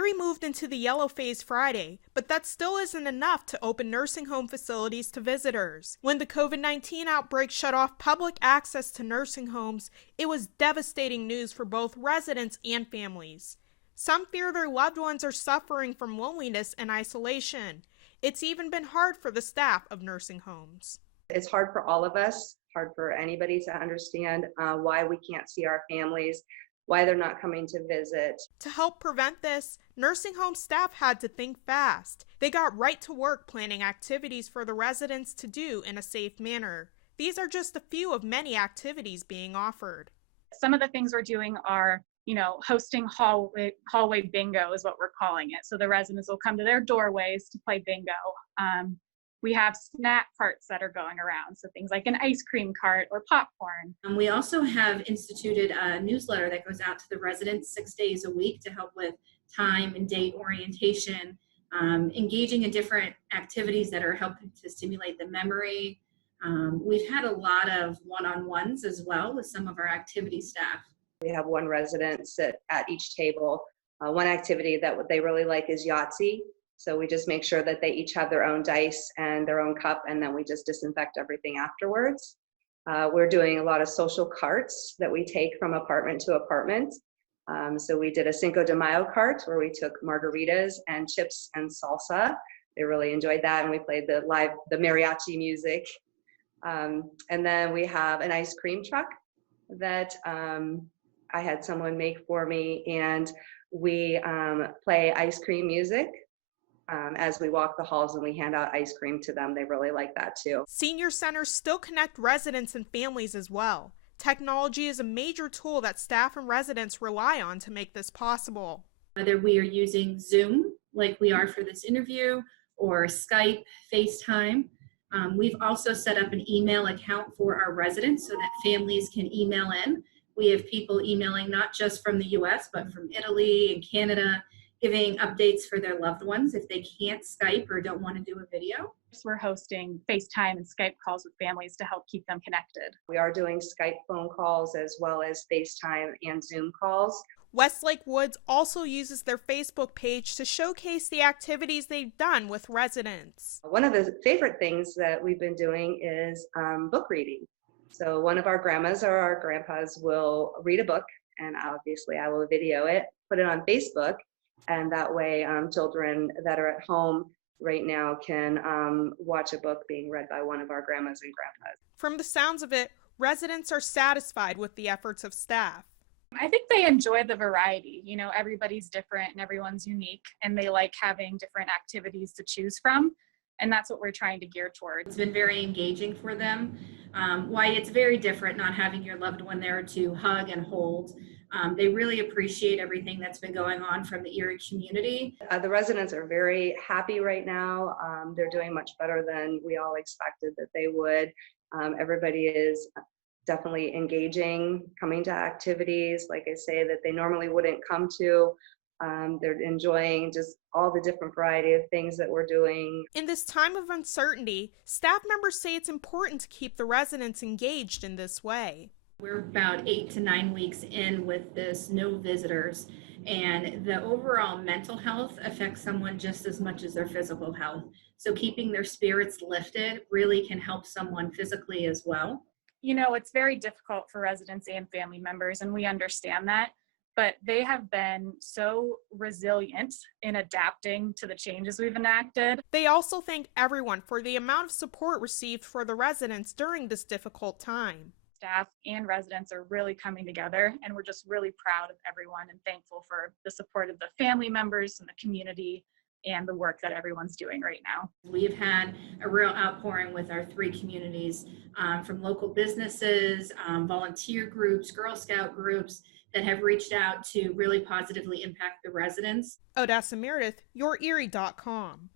Erie moved into the yellow phase Friday, but that still isn't enough to open nursing home facilities to visitors. When the COVID-19 outbreak shut off public access to nursing homes, it was devastating news for both residents and families. Some fear their loved ones are suffering from loneliness and isolation. It's even been hard for the staff of nursing homes. It's hard for all of us, hard for anybody to understand why we can't see our families, why they're not coming to visit. To help prevent this, nursing home staff had to think fast. They got right to work planning activities for the residents to do in a safe manner. These are just a few of many activities being offered. Some of the things we're doing are, hosting hallway bingo is what we're calling it. So the residents will come to their doorways to play bingo. We have snack carts that are going around, so things like an ice cream cart or popcorn. We also have instituted a newsletter that goes out to the residents 6 days a week to help with time and date orientation, engaging in different activities that are helping to stimulate the memory. We've had a lot of one-on-ones as well with some of our activity staff. We have one resident sit at each table. One activity that they really like is Yahtzee. So we just make sure that they each have their own dice and their own cup, and then we just disinfect everything afterwards. We're doing a lot of social carts that we take from apartment to apartment. So we did a Cinco de Mayo cart where we took margaritas and chips and salsa. They really enjoyed that, and we played the mariachi music. And then we have an ice cream truck that I had someone make for me, and we play ice cream music as we walk the halls and we hand out ice cream to them. They really like that too. Senior centers still connect residents and families as well. Technology is a major tool that staff and residents rely on to make this possible. Whether we are using Zoom, like we are for this interview, or Skype, FaceTime, we've also set up an email account for our residents so that families can email in. We have people emailing not just from the US, but from Italy and Canada, giving updates for their loved ones if they can't Skype or don't want to do a video. We're hosting FaceTime and Skype calls with families to help keep them connected. We are doing Skype phone calls as well as FaceTime and Zoom calls. Westlake Woods also uses their Facebook page to showcase the activities they've done with residents. One of the favorite things that we've been doing is book reading. So one of our grandmas or our grandpas will read a book, and obviously I will video it, put it on Facebook, and that way children that are at home right now can watch a book being read by one of our grandmas and grandpas. From the sounds of it, residents are satisfied with the efforts of staff. I think they enjoy the variety. Everybody's different and everyone's unique, and they like having different activities to choose from. And that's what we're trying to gear towards. It's been very engaging for them. Why it's very different not having your loved one there to hug and hold. They really appreciate everything that's been going on from the Erie community. The residents are very happy right now. They're doing much better than we all expected that they would. Everybody is definitely engaging, coming to activities, like I say, that they normally wouldn't come to. They're enjoying just all the different variety of things that we're doing. In this time of uncertainty, staff members say it's important to keep the residents engaged in this way. We're about 8 to 9 weeks in with this no visitors, and the overall mental health affects someone just as much as their physical health. So keeping their spirits lifted really can help someone physically as well. It's very difficult for residents and family members, and we understand that, but they have been so resilient in adapting to the changes we've enacted. They also thank everyone for the amount of support received for the residents during this difficult time. Staff and residents are really coming together, and we're just really proud of everyone and thankful for the support of the family members and the community and the work that everyone's doing right now. We've had a real outpouring with our 3 communities from local businesses, volunteer groups, Girl Scout groups that have reached out to really positively impact the residents. Odessa Meredith, YourErie.com.